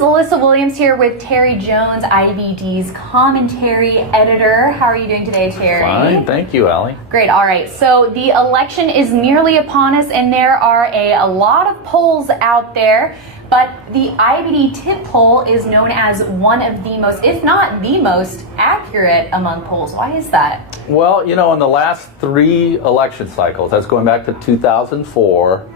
is Alyssa Williams here with Terry Jones, IBD's commentary editor. How are you doing today, Terry? Fine, thank you, Allie. Great, all right. So the election is nearly upon us, and there are a lot of polls out there, but the IBD Tip poll is known as one of the most, if not the most, accurate among polls. Why is that? Well, you know, in the last 3 election cycles, that's going back to 2004,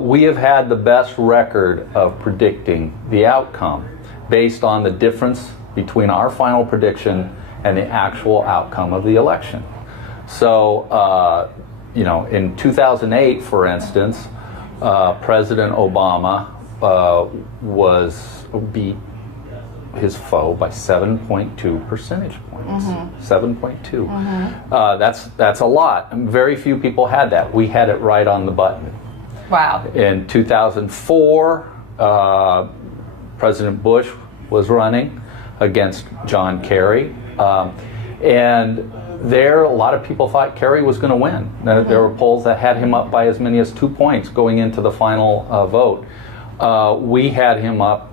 we have had the best record of predicting the outcome based on the difference between our final prediction and the actual outcome of the election. So, you know, in 2008, for instance, President Obama beat his foe by 7.2 percentage points. 7.2. That's a lot. Very few people had that. We had it right on the button. Wow. In 2004, President Bush was running against John Kerry. And there, a lot of people thought Kerry was going to win. There were polls that had him up by as many as 2 points going into the final vote. We had him up,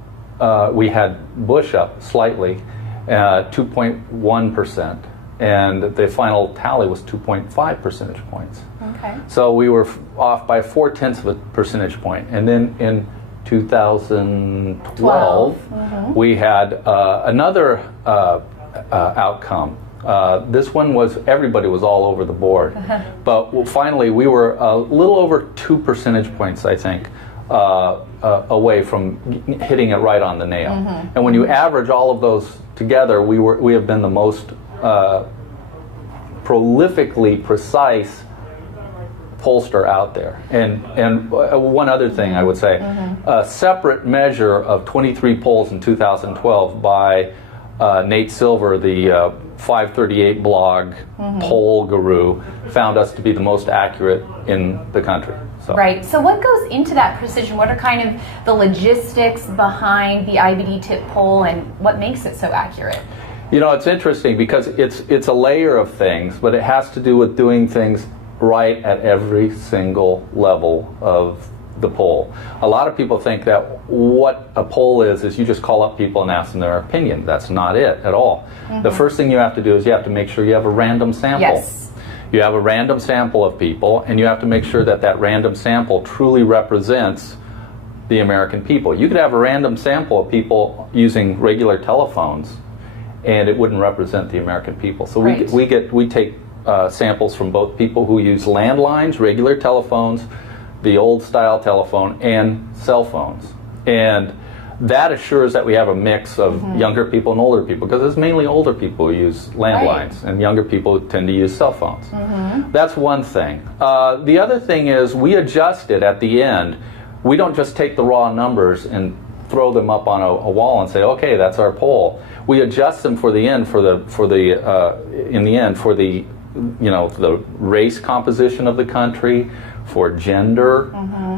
we had Bush up slightly, 2.1%. And the final tally was 2.5 percentage points. Okay. So we were off by 0.4 of a percentage point. And then in 2012, we had another outcome. This one was, everybody was all over the board. But finally, we were a little over 2 percentage points, I think, away from hitting it right on the nail. And when you average all of those together, we have been the most prolifically precise pollster out there. And one other thing I would say, a separate measure of 23 polls in 2012 by Nate Silver, the 538 blog poll guru, found us to be the most accurate in the country. So. Right. So what goes into that precision? What are kind of the logistics behind the IBD Tip poll, and what makes it so accurate? You know, it's interesting because it's a layer of things, but it has to do with doing things right at every single level of the poll. A lot of people think that what a poll is you just call up people and ask them their opinion. That's not it at all. The first thing you have to do is you have to make sure you have a random sample. Yes. You have a random sample of people, and you have to make sure that that random sample truly represents the American people. You could have a random sample of people using regular telephones, and it wouldn't represent the American people. So we take samples from both people who use landlines, regular telephones, the old style telephone, and cell phones. And that assures that we have a mix of younger people and older people, because it's mainly older people who use landlines, and younger people tend to use cell phones. That's one thing. The other thing is we adjust it at the end. We don't just take the raw numbers and throw them up on a wall and say, okay, that's our poll. We adjust them for the end, in the end, for the, you know, the race composition of the country, for gender,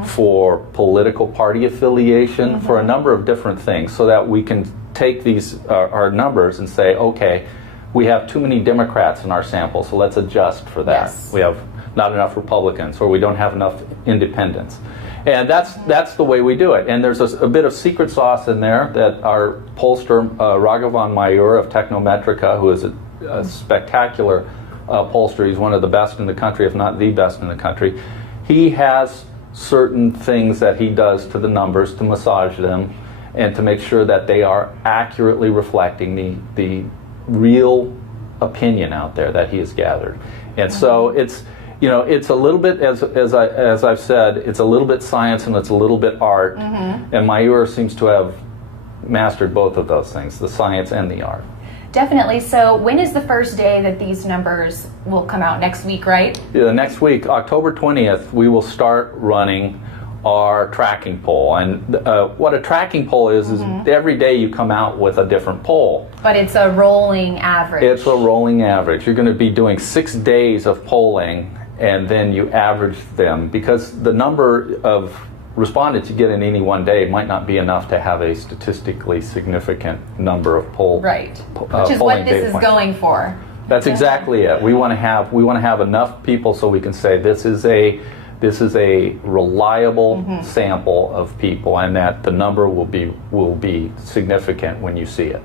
for political party affiliation, for a number of different things, so that we can take these our numbers and say, okay, we have too many Democrats in our sample, so let's adjust for that. Yes. We have not enough Republicans, or we don't have enough independents. And that's the way we do it. And there's a bit of secret sauce in there that our pollster, Raghavan Mayur of Technometrica, who is a spectacular pollster, he's one of the best in the country, if not the best in the country. He has certain things that he does to the numbers to massage them and to make sure that they are accurately reflecting the real opinion out there that he has gathered. And so it's, you know, it's a little bit, as I've said, it's a little bit science and it's a little bit art. And Mayur seems to have mastered both of those things, the science and the art. Definitely. So when is the first day that these numbers will come out? Next week, right? Yeah, next week, October 20th, we will start running our tracking poll. And what a tracking poll is every day you come out with a different poll. But it's a rolling average. It's a rolling average. You're going to be doing 6 days of polling, and then you average them, because the number of respondents you get in any one day might not be enough to have a statistically significant number of poll. Right. Which is what this is going for. That's exactly it. We want to have enough people so we can say this is a this is a reliable sample of people, and that the number will be significant when you see it.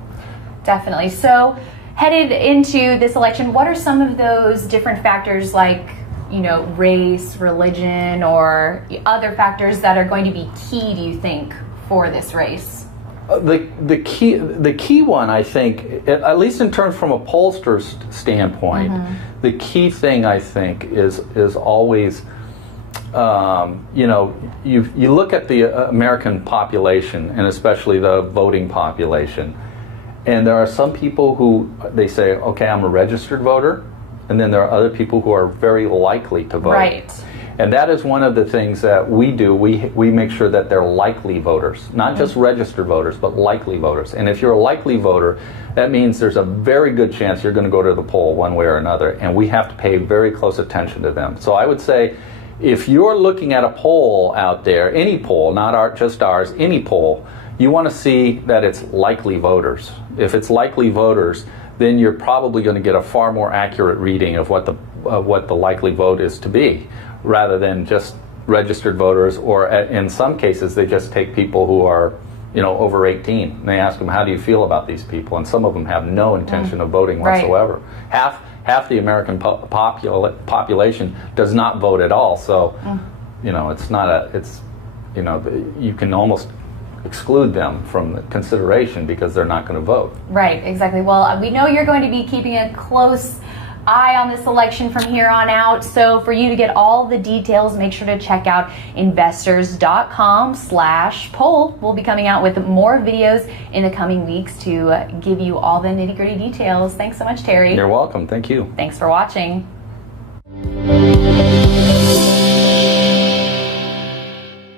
Definitely. So, headed into this election, what are some of those different factors, like, you know, race, religion, or other factors that are going to be key, do you think, for this race? The key one, I think, at least in terms from a pollster's standpoint, the key thing, I think, is always, you know, you look at the American population, and especially the voting population, and there are some people who, they say, okay, I'm a registered voter, and then there are other people who are very likely to vote. Right. And that is one of the things that we do. We make sure that they're likely voters, not just registered voters, but likely voters. And if you're a likely voter, that means there's a very good chance you're going to go to the poll one way or another, and we have to pay very close attention to them. So I would say, if you're looking at a poll out there, any poll, not just ours, any poll, you want to see that it's likely voters. If it's likely voters, then you're probably going to get a far more accurate reading of what the likely vote is to be, rather than just registered voters, or in some cases they just take people who are, you know, over 18, and they ask them, how do you feel about these people? And some of them have no intention of voting whatsoever. Right. Half the American population does not vote at all, so you know, you know, you can almost exclude them from the consideration because they're not going to vote. Right, exactly. Well, we know you're going to be keeping a close eye on this election from here on out. So for you to get all the details, make sure to check out investors.com/poll. We'll be coming out with more videos in the coming weeks to give you all the nitty-gritty details. Thanks so much, Terry. You're welcome. Thank you. Thanks for watching.